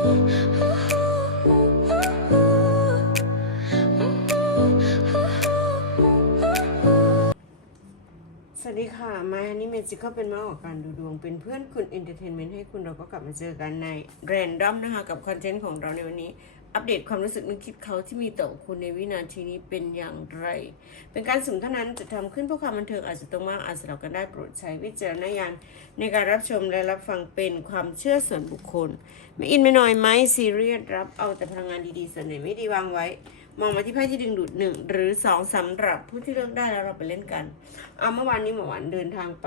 สวัสดีค่ะมาอันนี้เมจิก็เป็นมาออกการดูดวง เป็นเพื่อนคุณเอนเตอร์เทนเมนต์ให้คุณเราก็กลับมาเจอกันในแรนดอมนะคะ กับคอนเทนต์ของเราในวันนี้ อัปเดตความรู้สึกนึกคิดเขาที่มีต่อคุณในวินาทีนี้เป็นอย่างไร เป็นการสุ่มเท่านั้นจะทำขึ้นเพื่อความบันเทิงอาจจะตรงมากอาจจะสลับกันได้โปรดใช้วิจารณญาณในการรับชมและรับฟังเป็นความเชื่อส่วนบุคคล ไม่อินไม่น้อยไหมซีเรียสรับเอาแต่พลังงานดีๆส่วนไหนไม่ดีวางไว้ มองมาที่ไพ่ที่ดึงดูดหนึ่งหรือสองสำหรับผู้ที่เลือกได้แล้วเราไปเล่นกัน เอาเมื่อวานนี้หมอหวานเดินทางไป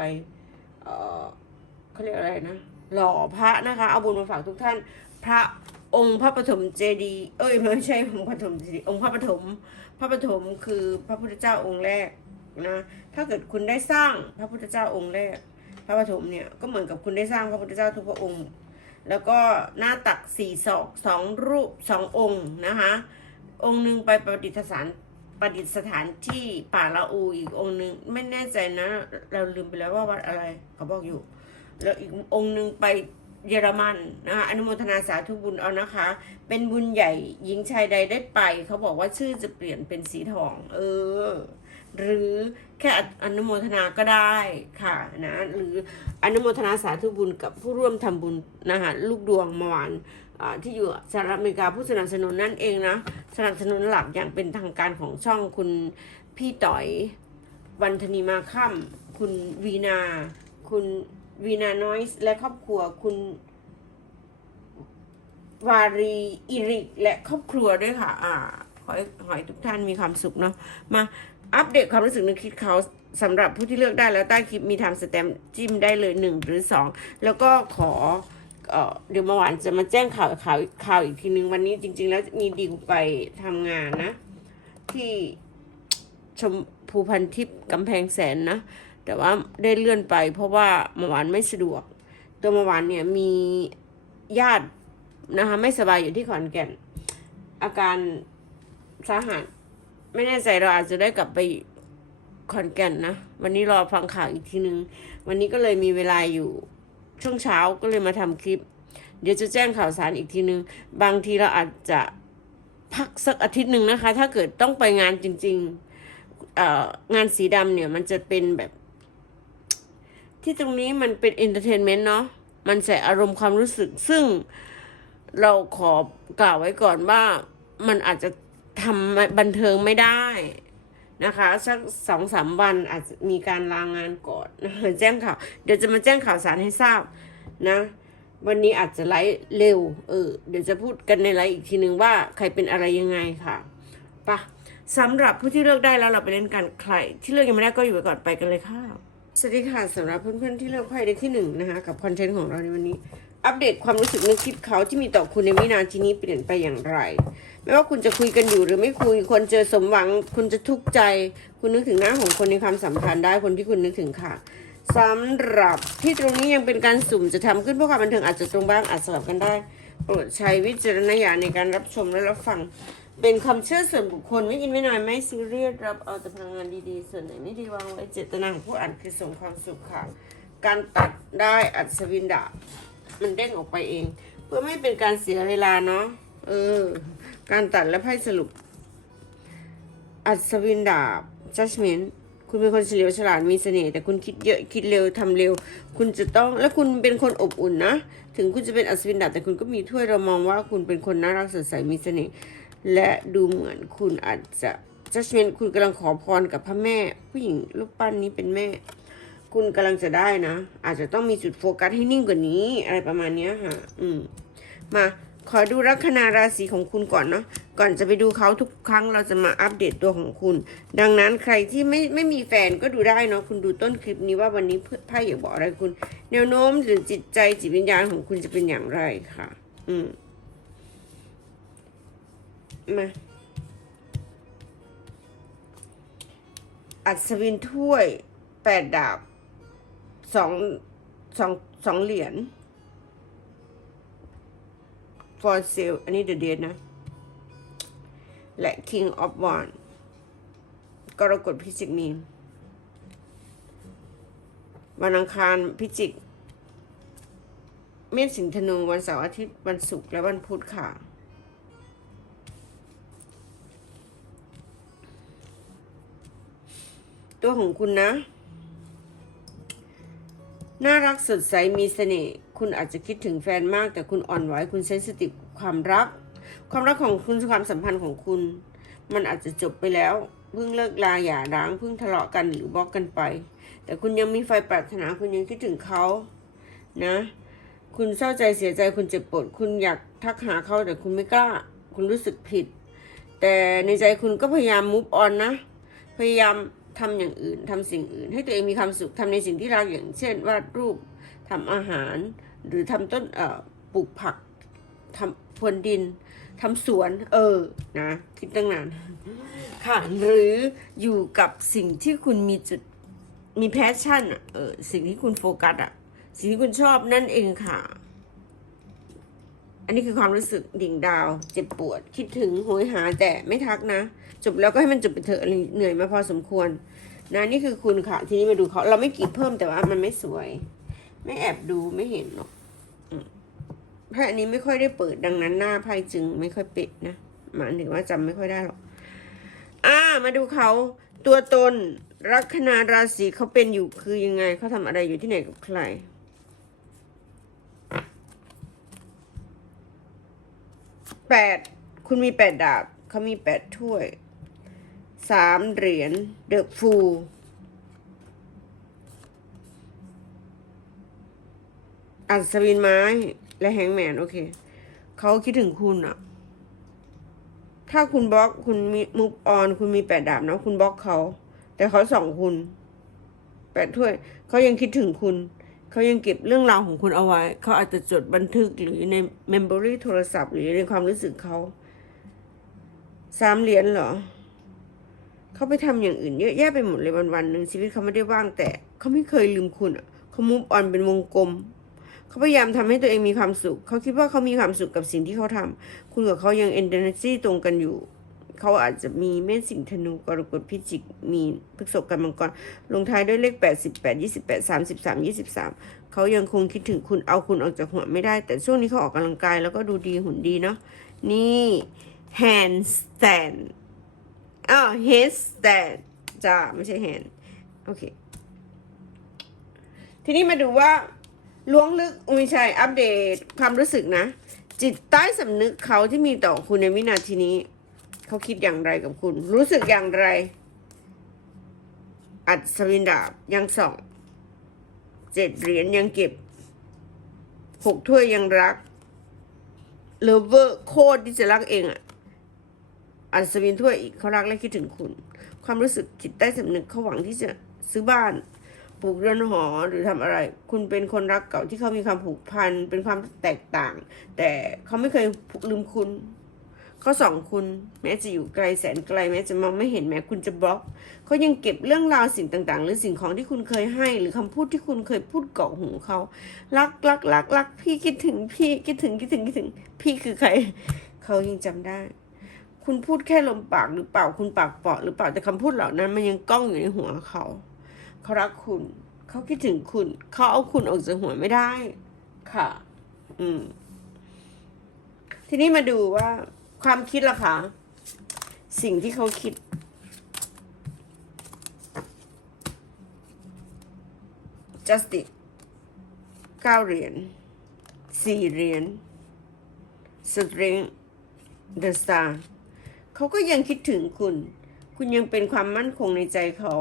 เออเขาเรียกอะไรนะ หล่อพระนะคะ เอาบุญมาฝากทุกท่านพระ องค์พระปฐมเจดีย์เอ้ยไม่ใช่องค์ปฐมเจดีย์องค์พระปฐมพระปฐมคือพระพุทธเจ้าองค์แรกนะถ้าเกิดคุณได้สร้างพระพุทธเจ้าองค์แรก พระปฐมเนี่ยก็เหมือนกับคุณได้สร้างพระพุทธเจ้าทุกพระองค์ แล้วก็หน้าตักสี่ศอกสองรูปสององค์นะคะองค์หนึ่งไปประดิษฐานประดิษฐานที่ป่าละอูอีกองค์หนึ่งไม่แน่ใจนะ เราลืมไปแล้วว่าวัดอะไรเขาบอกอยู่ แล้วอีกองค์หนึ่งไป เยอรมันนะคะอนุโมทนาสาธุบุญเอานะคะ เป็นบุญใหญ่หญิงชายใดได้ไป เขาบอกว่าชื่อจะเปลี่ยนเป็นสีทอง เออ หรือแค่อนุโมทนาก็ได้ค่ะนะหรืออนุโมทนาสาธุบุญกับผู้ร่วมทำบุญนะคะลูกดวงเมื่อวานที่อยู่สหรัฐอเมริกาผู้สนับสนุนนั่นเองนะสนับสนุนหลักอย่างเป็นทางการของช่องคุณพี่ต่อยวันธนีมาค่ำคุณวีนา คุณ วีนาน้อยส์และครอบครัวคุณวารีอิริก และครอบครัวด้วยค่ะ อ่าขอให้ขอให้ทุกท่านมีความสุขเนาะ มาอัปเดตความรู้สึกนึกคิดเขาสำหรับผู้ที่เลือกได้แล้วใต้คลิปมีทำสแตมจิ้มได้เลยหนึ่งหรือสองแล้วก็ขอเออเดี๋ยวเมื่อวานจะมาแจ้งข่าวข่าวข่าวอีกทีนึงวันนี้จริง ๆ แล้วมีดีลไปทำงานนะ ที่ชมภูพันทิพย์กำแพงแสนนะ แต่ว่าได้เลื่อนไป เพราะว่าเมื่อวานไม่สะดวก ตัวเมื่อวานเนี่ยมีญาตินะคะไม่สบายอยู่ที่ขอนแก่น อาการสาหัสไม่แน่ใจเราอาจจะได้กลับไปขอนแก่นนะ วันนี้รอฟังข่าวอีกทีนึง วันนี้ก็เลยมีเวลาอยู่ช่วงเช้าก็เลยมาทำคลิป เดี๋ยวจะแจ้งข่าวสารอีกทีนึง บางทีเราอาจจะพักสักอาทิตย์หนึ่งนะคะ ถ้าเกิดต้องไปงานจริงๆงานสีดำเนี่ยมันจะเป็นแบบ ที่ตรงนี้มันเป็นเอนเตอร์เทนเมนต์เนาะมันใส่อารมณ์ความรู้สึก ซึ่งเราขอกล่าวไว้ก่อนว่ามันอาจจะทำบันเทิงไม่ได้นะคะสักสองสามวันอาจจะมีการลางงานก่อนนะแจ้งข่าว เดี๋ยวจะมาแจ้งข่าวสารให้ทราบนะ วันนี้อาจจะไลฟ์เร็ว เออ เดี๋ยวจะพูดกันในไลฟ์อีกทีนึงว่าใครเป็นอะไรยังไงค่ะปะสำหรับผู้ที่เลือกได้แล้วเราไปเล่นกันใคร ที่เลือกยังไม่ได้ก็อยู่ไปก่อนไปกันเลยค่ะ สวัสดีค่ะสำหรับเพื่อนๆที่เลือกไพ่ได้ที่หนึ่งนะคะ กับคอนเทนต์ของเราในวันนี้ อัปเดตความรู้สึกนึกคิดเขาที่มีต่อคุณในวินาทีนี้เปลี่ยนไปอย่างไร ไม่ว่าคุณจะคุยกันอยู่หรือไม่คุยคนเจอสมหวัง คุณจะทุกข์ใจ คุณนึกถึงหน้าของคนในความสัมพันธ์ได้คนที่คุณนึกถึงค่ะสำหรับที่ตรงนี้ยังเป็นการสุ่มจะทำขึ้นเพื่อความบันเทิงอาจจะตรงบ้างอาจสลับกันได้ โปรดใช้วิจารณญาณในการรับชมและรับฟัง เป็นความเชื่อส่วนบุคคลไม่อินไม่น้อยไม่ซีเรียสรับเอาแต่พลังงานดีๆ ส่วนไหนไม่ดีวางไว้เจตนาของผู้อ่านคือส่งความสุขค่ะ การตัดได้อัศวินดาบมันเด้งออกไปเอง เพื่อไม่เป็นการเสียเวลาเนาะเออ การตัดและไพ่สรุป อัศวินดาบ judgment คุณเป็นคนเฉลียวฉลาดมีเสน่ห์แต่คุณคิดเยอะคิดเร็วทำเร็ว คุณจะต้องและคุณเป็นคนอบอุ่นนะ ถึงคุณจะเป็นอัศวินดาบแต่คุณก็มีถ้วยเรามองว่าคุณเป็นคนน่ารักสดใสมีเสน่ห์ และดูเหมือนคุณอาจจะ judgment คุณกำลังขอพรกับพระแม่ ผู้หญิงรูปปั้นนี้เป็นแม่ คุณกำลังจะได้นะ อาจจะต้องมีจุดโฟกัสให้นิ่งกว่านี้ อะไรประมาณเนี้ยค่ะ อืม มาขอดูลัคนาราศีของคุณก่อนเนาะ ก่อนจะไปดูเขาทุกครั้งเราจะมาอัปเดตตัวของคุณ ดังนั้นใครที่ไม่ไม่มีแฟนก็ดูได้เนาะ คุณดูต้นคลิปนี้ว่าวันนี้ไพ่อยากบอกอะไรคุณ แนวโน้มหรือจิตใจจิตวิญญาณของคุณจะเป็นอย่างไรค่ะ อืม มาอัศวินถ้วยแปดดาบสองสองสองเหรียญ for sale อันนี้ the date นะ และ king of wand กรกฎพิจิกมีนวันอังคารพิจิก เมษสิงห์ธนูวันเสาร์อาทิตย์วันศุกร์และวันพุธค่ะ ตัวของคุณนะ น่ารักสดใสมีเสน่ห์คุณอาจจะคิดถึงแฟนมาก แต่คุณอ่อนไหวคุณเซนซิทีฟความรัก ความรักของคุณความสัมพันธ์ของคุณ มันอาจจะจบไปแล้วเพิ่งเลิกลาหย่าร้างเพิ่งทะเลาะกันหรือบล็อกกันไป แต่คุณยังมีไฟปรารถนาคุณยังคิดถึงเขานะ คุณเศร้าใจเสียใจคุณเจ็บปวดคุณอยากทักหาเขาแต่คุณไม่กล้า คุณรู้สึกผิด แต่ในใจคุณก็พยายามมุฟออนนะ พยายาม ทำอย่างอื่นทำสิ่งอื่น ให้ตัวเองมีความสุขทำในสิ่งที่รักอย่างเช่น วาดรูปทำอาหาร หรือทำต้นเอ่อปลูกผักทำพรวนดินทำสวน เออ นะคิดตั้งนาน ค่ะ หรืออยู่กับสิ่งที่คุณมีจุด มีแพชชั่นอะเออ สิ่งที่คุณโฟกัสอะสิ่งที่คุณชอบนั่นเองค่ะ อันนี้คือความรู้สึกดิ่งดาว เจ็บปวด คิดถึงโหยหาแต่ไม่ทักนะ จบแล้วก็ให้มันจบไปเถอะเหนื่อยมาพอสมควร นะนี่คือคุณค่ะ ทีนี้มาดูเขาเราไม่กีดเพิ่มแต่ว่ามันไม่สวย ไม่แอบดูไม่เห็นหรอกไพ่อันนี้ไม่ค่อยได้เปิดดังนั้นหน้าไพ่จึงไม่ค่อยเป๊ะนะหมายถึงว่าจำไม่ค่อยได้หรอก อ่า มาดูเขาตัวตนลัคนาราศีเขาเป็นอยู่คือยังไงเขาทำอะไรอยู่ที่ไหนกับใคร แปดคุณมีแปดดาบเขามีแปดถ้วยสามเหรียญเดอะฟูอัศวินไม้และแฮงแมน โอเค เขาคิดถึงคุณอะถ้าคุณบล็อกคุณมีมุกออน คุณมีแปดดาบนะคุณบล็อกเขา แต่เขาส่องคุณแปดถ้วย เขายังคิดถึงคุณ เขายังเก็บเรื่องราวของคุณเอาไว้ เขาอาจจะจดบันทึกหรือในเมมโมรีโทรศัพท์ หรือในความรู้สึกเขาสามเหรียญเหรอ เขาไปทำอย่างอื่นเยอะแยะไปหมดเลยวันวันหนึ่งชีวิตเขาไม่ได้ว่างแต่ เขาไม่เคยลืมคุณอะเขามุฟออนเป็นวงกลม เขาพยายามทำให้ตัวเองมีความสุข เขาคิดว่าเขามีความสุขกับสิ่งที่เขาทำคุณกับเขายังเอนเดนซีตรงกันอยู่ เขาอาจจะมีเมษสิงห์ธนูกรกฎพิจิกมีพฤษกันมังกรลงท้ายด้วยเลข 88 28 33 23 เขายังคงคิดถึงคุณเอาคุณออกจากหัวไม่ได้ แต่ช่วงนี้เขาออกกำลังกายแล้วก็ดูดีหุ่นดีเนาะนี่ handstand อ้า headstand จ้าไม่ใช่ hand โอเค ทีนี้มาดูว่าล้วงลึกอุ้ยใช่อัปเดตความรู้สึกนะ จิตใต้สำนึกเขาที่มีต่อคุณในวินาทีนี้ เขาคิดอย่างไรกับคุณ รู้สึกอย่างไร อัศวินดาบยังส่องเจ็ดเหรียญยังเก็บหกถ้วยยังรักเลเวอร์โคตรที่จะรักเองอะอัศวินถ้วยอีกเขารักและคิดถึงคุณ ความรู้สึกจิตใต้สำนึกเขาหวังที่จะซื้อบ้านปลูกเรือนหอหรือทำอะไร คุณเป็นคนรักเก่าที่เขามีความผูกพันเป็นความแตกต่าง แต่เขาไม่เคยลืมคุณ ขาสองคุณแม้จะอยู่ไกลแสนไกลแม้จะมองไม่เห็นแม้คุณจะบล็อกเขายังเก็บเรื่องราวสิ่งต่างๆ หรือสิ่งของที่คุณเคยให้ หรือคำพูดที่คุณเคยพูดเกาะหูเขารักรักรักรักพี่คิดถึงพี่คิดถึงคิดถึงคิดถึง พี่คือใคร เขายังจำได้ คุณพูดแค่ลมปากหรือเปล่าคุณปากเปาะหรือเปล่าแต่คำพูดเหล่านั้น มันยังก้องอยู่ในหัวเขาเขารักคุณ เขาคิดถึงคุณ เขาเอาคุณออกจากหัวไม่ได้ ค่ะ อืม ทีนี้มาดูว่า ความคิดล่ะคะสิ่งที่เขาคิด justice เก้าเหรียญสี่เหรียญ strength the star เขาก็ยังคิดถึงคุณ คุณยังเป็นความมั่นคงในใจเขา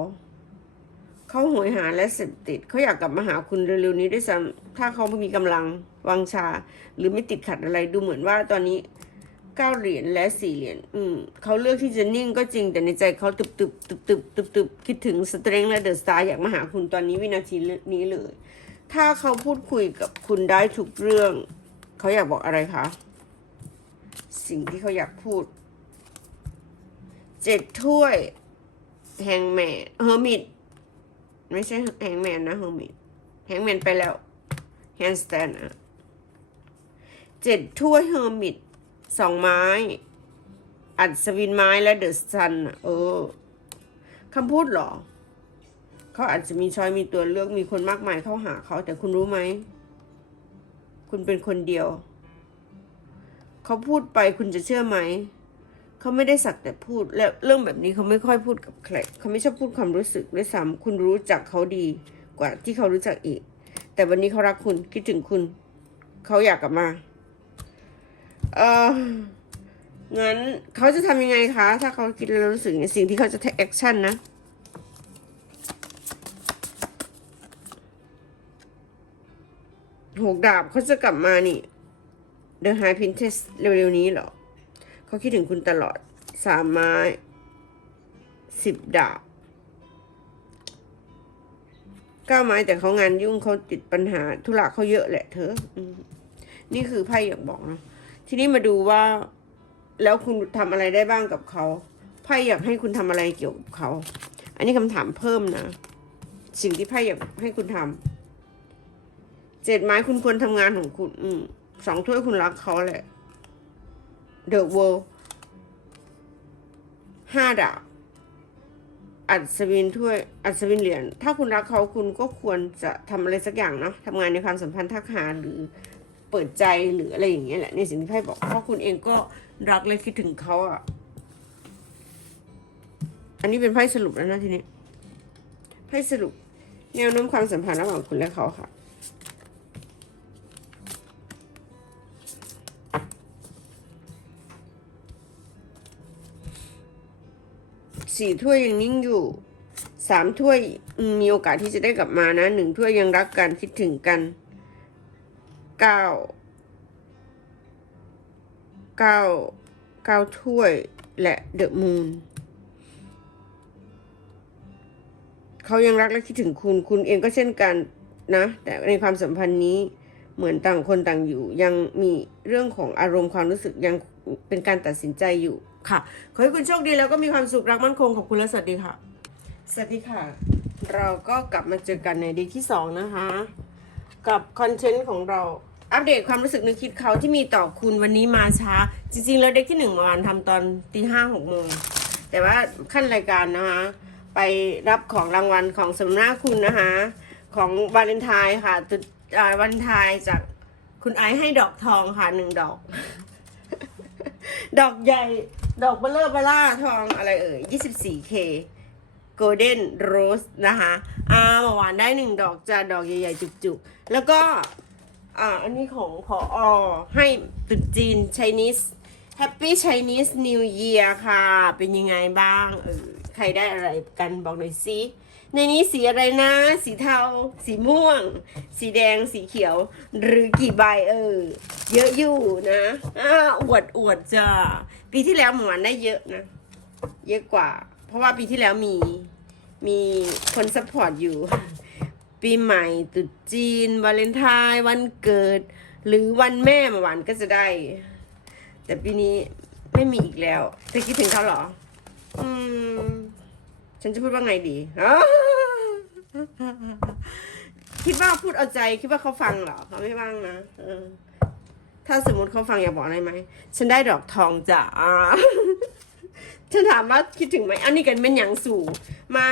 เขาโหยหาและเสพติด เขาอยากกลับมาหาคุณเร็วๆนี้ด้วยซ้ำถ้าเขาไม่มีกำลังวังชา หรือไม่ติดขัดอะไรดูเหมือนว่าตอนนี้ เก้าเหรียญและสี่เหรียญ อืมเขาเลือกที่จะนิ่งก็จริง แต่ในใจเขาตึบตึบตึบตึบตึบตึบคิดถึงสเตรงและเดอะสตาร์อยากมาหาคุณตอนนี้วินาทีนี้เลย ถ้าเขาพูดคุยกับคุณได้ทุกเรื่อง เขาอยากบอกอะไรคะ สิ่งที่เขาอยากพูด เจ็ดถ้วย แฮงแมนเฮอร์มิตไม่ใช่แฮงแมนนะเฮอร์มิตแฮงแมนไปแล้วแฮนสแตนอะเจ็ดถ้วยเฮอร์มิต สองไม้ อัศวินไม้และเดอะซันอะเออคำพูดเหรอ เขาอาจจะมีชอยมีตัวเลือกมีคนมากมายเข้าหาเขาแต่คุณรู้ไหม คุณเป็นคนเดียว เขาพูดไปคุณจะเชื่อไหม เขาไม่ได้สักแต่พูด และเรื่องแบบนี้เขาไม่ค่อยพูดกับใครเขาไม่ชอบพูดความรู้สึกด้วยซ้ำคุณรู้จักเขาดีกว่าที่เขารู้จักอีก แต่วันนี้เขารักคุณคิดถึงคุณ เขาอยากกลับมา เอองั้นเขาจะทำยังไงคะ ถ้าเขาคิดแล้วรู้สึกอย่างนี้สิ่งที่เขาจะ take action นะหกดาบเขาจะกลับมานี่ The High Princess เร็วๆนี้เหรอ เขาคิดถึงคุณตลอดสามไม้สิบดาบเก้าไม้แต่เขางานยุ่งเขาติดปัญหาธุระเขาเยอะแหละเธออนี่คือไพ่อยากบอกนะ ทีนี้มาดูว่า แล้วคุณทำอะไรได้บ้างกับเขาไพ่อยากให้คุณทำอะไรเกี่ยวกับเขา อันนี้คำถามเพิ่มนะ สิ่งที่ไพ่อยากให้คุณทำเจ็ดไม้คุณควรทำงานของคุณ อืมสองถ้วยคุณรักเขาแหละเดอะเวิลห้าดาบอัศวินถ้วยอัศวินเหรียญถ้าคุณรักเขาคุณก็ควรจะทำอะไรสักอย่างเนาะทำงานในความสัมพันธ์ทักหาหรือ เปิดใจหรืออะไรอย่างเงี้ยแหละในสิ่งที่ไพ่บอกเพราะคุณเองก็รักและคิดถึงเขาอะ อันนี้เป็นไพ่สรุปแล้วนะทีนี้ไพ่สรุปแนวโน้มความสัมพันธ์ระหว่างคุณและเขาค่ะสี่ถ้วยยังนิ่งอยู่สามถ้วยมีโอกาสที่จะได้กลับมานะหนึ่งถ้วยยังรักกันคิดถึงกัน เก้าเก้าเก้าถ้วยและเดอะมูนเขายังรักและคิดถึงคุณ คุณเองก็เช่นกันนะ แต่ในความสัมพันธ์นี้เหมือนต่างคนต่างอยู่ ยังมีเรื่องของอารมณ์ความรู้สึกยังเป็นการตัดสินใจอยู่ค่ะ ขอให้คุณโชคดีแล้วก็มีความสุขรักมั่นคงขอบคุณและสวัสดีค่ะ สวัสดีค่ะ เราก็กลับมาเจอกันในดีที่สองนะคะ กับคอนเทนต์ของเรา อัปเดตความรู้สึกนึกคิดเขาที่มีต่อคุณวันนี้มาช้า จริง ๆ แล้วเด็กที่หนึ่งเมื่อวานทำตอนตีห้าหกโมงแต่ว่าขั้นรายการนะคะ ไปรับของรางวัลของสมนาคุณนะคะ ของวาเลนไทน์ค่ะตุดวาเลนไทน์จากคุณไอซ์ให้ดอกทองค่ะหนึ่งดอก ดอกใหญ่ ดอกเบลเลอร์เบล่าทองอะไรเอ่ย 24K Golden Rose นะคะอ่าเมื่อวานได้หนึ่งดอกจะดอกใหญ่ ๆ จุกๆ แล้วก็อ่าอันนี้ของพออให้ตรุษจีน Chinese Happy Chinese New Year ค่ะ เป็นยังไงบ้างเออใครได้อะไรกันบอกหน่อยสิในนี้สีอะไรนะ สีเทา สีม่วง สีแดงสีเขียว หรือกี่ใบเออ เยอะอยู่นะอ่าอวดอวดจ้าปีที่แล้วหมอนได้เยอะนะ เยอะกว่า เพราะว่าปีที่แล้วมีมีคนซัพพอร์ตอยู่ ปีใหม่ตรุษจีน วาเลนไทน์วันเกิด หรือวันแม่มาหวานก็จะได้ แต่ปีนี้ไม่มีอีกแล้วเธอคิดถึงเขาเหรอ อืม ฉันจะพูดว่าไงดีคิดว่าพูดเอาใจ คิดว่าเขาฟังเหรอเขาไม่ฟังนะถ้าสมมติเขาฟังอยากบอกอะไรไหม ฉันได้ดอกทองจ้ะอ่า ฉันถามว่าคิดถึงไหมอันนี้กันเป็นอย่างสูงมา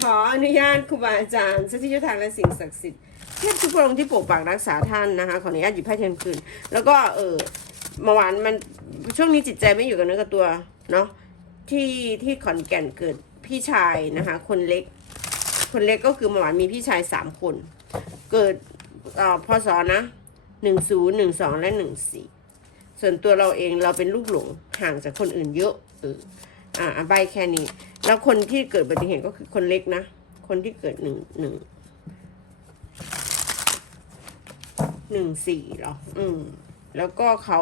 ขออนุญาตครูบาอาจารย์สถิตทางและสิ่งศักดิ์สิทธิ์เทพทุกพระองค์ที่ปกปักรักษาท่านนะคะขออนุญาตหยิบไพ่เทียนคืน แล้วก็เออเมื่อวานมันช่วงนี้จิตใจไม่อยู่กับเนื้อกับตัวเนาะที่ที่ขอนแก่นเกิดพี่ชายนะคะ คนเล็ก คนเล็กก็คือเมื่อวานมีพี่ชายสามคน เกิดเอ่อพศนะหนึ่งศูนย์หนึ่งสองและหนึ่งสี่ส่วนตัวเราเองเราเป็นลูกหลงห่างจากคนอื่นเยอะเออ อ่าใบแค่นี้ แล้วคนที่เกิดอุบัติเหตุก็คือคนเล็กนะ คนที่เกิดหนึ่งหนึ่งหนึ่งสี่หรอ อืม แล้วก็เขา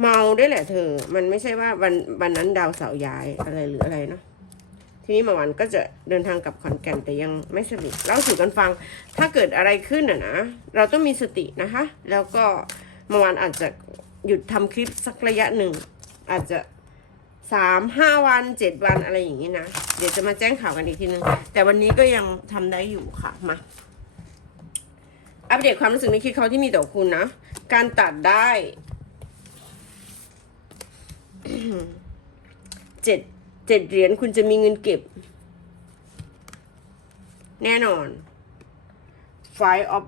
เมาด้วยแหละเธอ มันไม่ใช่ว่าวันวันนั้นดาวเสาร์ย้ายอะไรหรืออะไรเนาะ ทีนี้เมื่อวันก็จะเดินทางกลับขอนแก่นแต่ยังไม่สรุปเล่าสู่กันฟัง ถ้าเกิดอะไรขึ้นอะนะ เราต้องมีสตินะคะ แล้วก็เมื่อวานอาจจะหยุดทำคลิปสักระยะหนึ่ง อาจจะ สามห้าวันเจ็ดวันอะไรอย่างนี้นะ เดี๋ยวจะมาแจ้งข่าวกันอีกทีนึง แต่วันนี้ก็ยังทำได้อยู่ค่ะ มาอัปเดตความรู้สึกในคิดเขาที่มีต่อคุณนะ การตัดได้เจ็ดเจ็ดเหรียญคุณจะมีเงินเก็บ แน่นอน Five of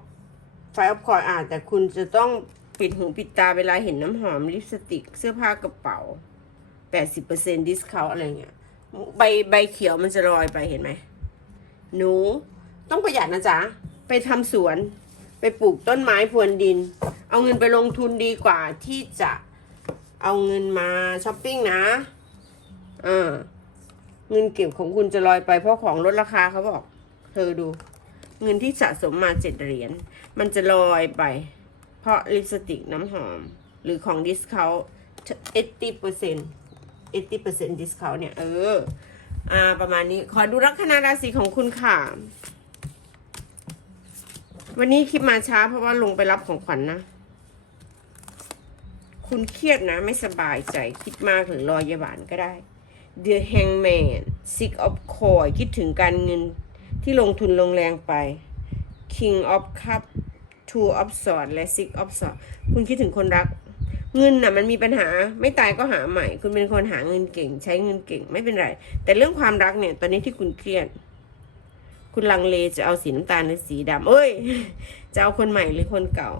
ไฟออฟคอยอ่าแต่คุณจะต้องปิดหูปิดตาเวลาเห็นน้ำหอมลิปสติก เสื้อผ้ากระเป๋า 80%ดิสคาวอะไรเงี้ยใบใบเขียวมันจะลอยไปเห็นไหม หนูต้องประหยัดนะจ๊ะ ไปทำสวน ไปปลูกต้นไม้พรวนดิน เอาเงินไปลงทุนดีกว่าที่จะเอาเงินมาช้อปปิ้งนะอ่าเงินเก็บของคุณจะลอยไปเพราะของลดราคาเขาบอก เธอดู เงินที่สะสมมาเจ็ดเหรียญมันจะลอยไป เพราะลิปสติกน้ำหอม หรือของดิสคาวเอร์เซ็นต์80เปอร์เซ็นต์ ดิสคาวเนี่ย เออ อ่า ประมาณนี้ ขอดูลัคนาราศีของคุณค่ะ วันนี้คลิปมาช้าเพราะว่าลงไปรับของขวัญนนะ คุณเครียดนะ ไม่สบายใจ คิดมากหรือรอยาบานก็ได้ The Hangman Six of Coin คิดถึงการเงินที่ลงทุนลงแรงไป King of Cup Two of Swords และ Six of Swords คุณคิดถึงคนรัก เงินน่ะมันมีปัญหาไม่ตายก็หาใหม่ คุณเป็นคนหาเงินเก่ง ใช้เงินเก่งไม่เป็นไร แต่เรื่องความรักเนี่ย ตอนนี้ที่คุณเครียด คุณลังเลจะเอาสีน้ำตาลหรือสีดำเอ้ย จะเอาคนใหม่หรือคนเก่า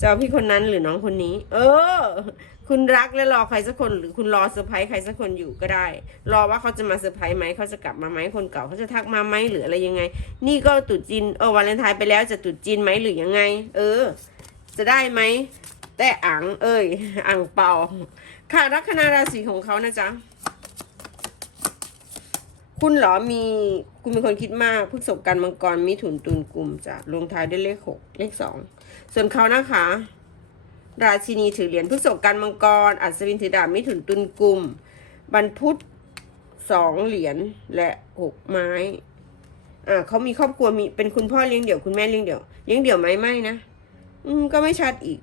จะเอาพี่คนนั้นหรือน้องคนนี้ เออ คุณรักและรอใครสักคน หรือคุณรอเซอร์ไพรส์ใครสักคนอยู่ก็ได้ รอว่าเขาจะมาเซอร์ไพรส์ไหมเขาจะกลับมาไหมคนเก่าเขาจะทักมาไหมหรืออะไรยังไง นี่ก็ตุดจีนเออวันเลนไทน์ไปแล้วจะตุดจีนไหมหรือยังไง เออ จะได้ไหม แต่อังเอ้ยอังเปาค่ะลัคนาราศีของเขานะจ๊ะคุณเหรอมีคุณเป็นคนคิดมากพฤษภกันมังกรมิถุนตุลกลุ่มจะลงท้ายด้วยเลขหกเลขสองส่วนเขานะคะ ราชินีถือเหรียญพฤษภกันมังกร อัศวินถือดาบมิถุนตุลกลุ่มบรรพุธสองเหรียญและหกไม้อ่าเขามีครอบครัวมีเป็นคุณพ่อเลี้ยงเดี่ยวคุณแม่เลี้ยงเดี่ยวเลี้ยงเดี่ยวไหมไม่นะ อืมก็ไม่ชัดอีก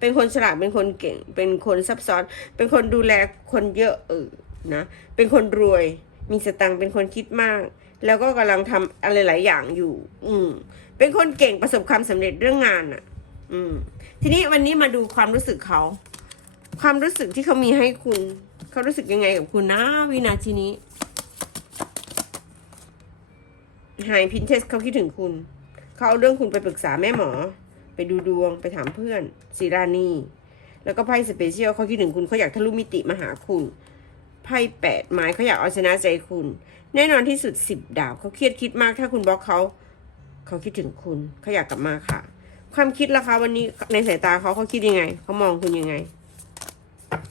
เป็นคนฉลาดเป็นคนเก่ง เป็นคนซับซ้อน เป็นคนดูแลคนเยอะเออนะ เป็นคนรวย มีสตังเป็นคนคิดมาก แล้วก็กำลังทำอะไรหลายอย่างอยู่ อืม เป็นคนเก่งประสบความสำเร็จเรื่องงานอะ อืม ทีนี้วันนี้มาดูความรู้สึกเขา ความรู้สึกที่เขามีให้คุณ เขารู้สึกยังไงกับคุณนะวินาทีนี้ไฮพินเทสเขาคิดถึงคุณ เขาเอาเรื่องคุณไปปรึกษาแม่หมอ ไปดูดวงไปถามเพื่อนซีรานีแล้วก็ไพ่สเปเชียลเขาคิดถึงคุณเขาอยากทะลุมิติมาหาคุณไพ่แปดไม้เขาอยากเอาชนะใจคุณ แน่นอนที่สุดสิบดาวเขาเครียดคิดมากถ้าคุณบล็อกเขาเขาคิดถึงคุณเขาอยากกลับมาค่ะ ความคิดล่ะคะวันนี้ในสายตาเขาเขาคิดยังไงเขามองคุณยังไง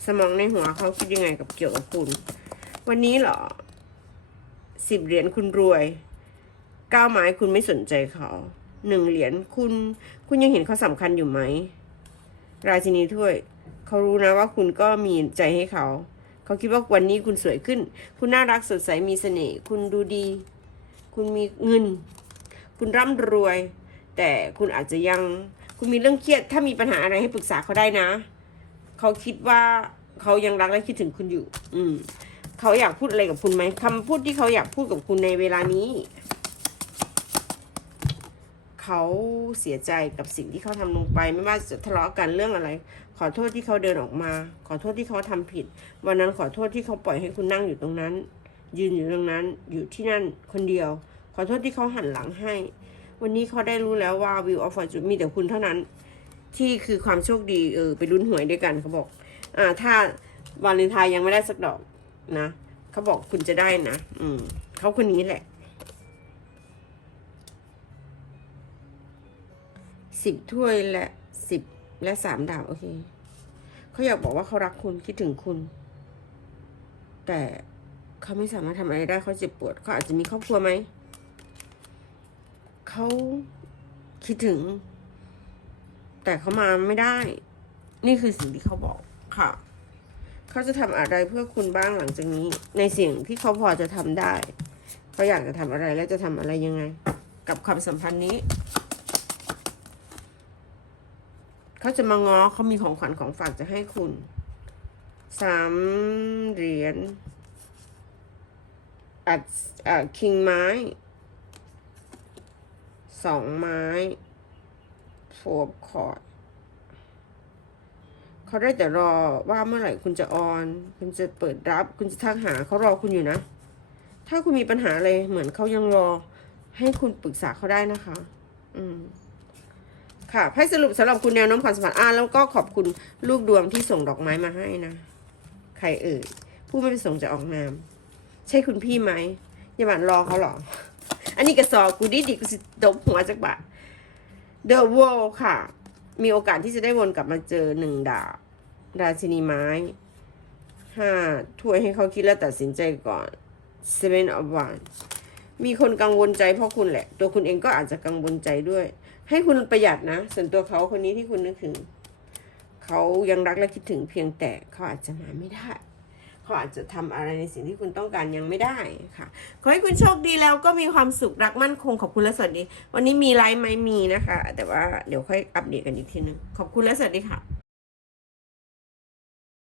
สมองในหัวเขาคิดยังไงกับเกี่ยวกับคุณ วันนี้เหรอสิบเหรียญคุณรวยเก้าไม้คุณไม่สนใจเขา หนึ่งเหรียญคุณคุณยังเห็นเขาสำคัญอยู่ไหมราชินีถ้วย เขารู้นะว่าคุณก็มีใจให้เขา เขาคิดว่าวันนี้คุณสวยขึ้น คุณน่ารักสดใสมีเสน่ห์คุณดูดี คุณมีเงิน คุณร่ำรวย แต่คุณอาจจะยังคุณมีเรื่องเครียด ถ้ามีปัญหาอะไรให้ปรึกษาเขาได้นะ เขาคิดว่าเขายังรักและคิดถึงคุณอยู่ อืม เขาอยากพูดอะไรกับคุณไหมคำพูดที่เขาอยากพูดกับคุณในเวลานี้ เขาเสียใจกับสิ่งที่เขาทำลงไป ไม่ว่าจะทะเลาะกันเรื่องอะไร ขอโทษที่เขาเดินออกมา ขอโทษที่เขาทำผิด วันนั้นขอโทษที่เขาปล่อยให้คุณนั่งอยู่ตรงนั้น ยืนอยู่ตรงนั้น อยู่ที่นั่นคนเดียว ขอโทษที่เขาหันหลังให้ วันนี้เขาได้รู้แล้วว่าวิวออฟฟอร์จูมีแต่คุณเท่านั้น ที่คือความโชคดีเออไปลุ้นหวยด้วยกันเขาบอกอ่าถ้าวาเลนไทน์ยังไม่ได้สักดอกนะเขาบอกคุณจะได้นะ อืมเขาคนนี้แหละ สิบถ้วยและสิบและสามดาวโอเคเขาอยากบอกว่าเขารักคุณคิดถึงคุณ แต่เขาไม่สามารถทำอะไรได้เขาเจ็บปวดเขาอาจจะมีครอบครัวไหมเขาคิดถึง แต่เขามาไม่ได้ นี่คือสิ่งที่เขาบอกค่ะเขาจะทำอะไรเพื่อคุณบ้างหลังจากนี้ ในสิ่งที่เขาพอจะทำได้เขาอยากจะทำอะไรและจะทำอะไรยังไง กับความสัมพันธ์นี้ เขาจะมาง้อเขามีของขวัญของฝากจะให้คุณสามเหรียญอัดอ่าคิงไม้สองไม้โฟบคอร์ดเขาได้แต่รอว่าเมื่อไหร่คุณจะออน คุณจะเปิดรับ คุณจะทักหาเขารอคุณอยู่นะ ถ้าคุณมีปัญหาอะไรเหมือนเขายังรอ ให้คุณปรึกษาเขาได้นะคะ อืม ค่ะให้สรุปสำหรับคุณแนวโน้มความสัมพันธ์อ่าแล้วก็ขอบคุณลูกดวงที่ส่งดอกไม้มาให้นะ ใครเอ่ยผู้ไม่ประสงค์จะออกนาม ใช่คุณพี่ไหมอย่าหวานรอเขาหรอ อันนี้กระสอบกูดิดิกูสิตบหัวจักบะ The World ค่ะ มีโอกาสที่จะได้วนกลับมาเจอหนึ่งดาบราชินีไม้ห้าถ้วยให้เขาคิดและตัดสินใจก่อน Seven of Wands มีคนกังวลใจเพราะคุณแหละ ตัวคุณเองก็อาจจะกังวลใจด้วย ให้คุณประหยัดนะ ส่วนตัวเขาคนนี้ที่คุณนึกถึง เขายังรักและคิดถึงเพียงแต่เขาอาจจะมาไม่ได้เขาอาจจะทำอะไรในสิ่งที่คุณต้องการยังไม่ได้ค่ะ ขอให้คุณโชคดีแล้วก็มีความสุขรักมั่นคงขอบคุณและสวัสดี วันนี้มีไลฟ์ไหมมีนะคะ แต่ว่าเดี๋ยวค่อยอัปเดตกันอีกทีนึง ขอบคุณและสวัสดีค่ะ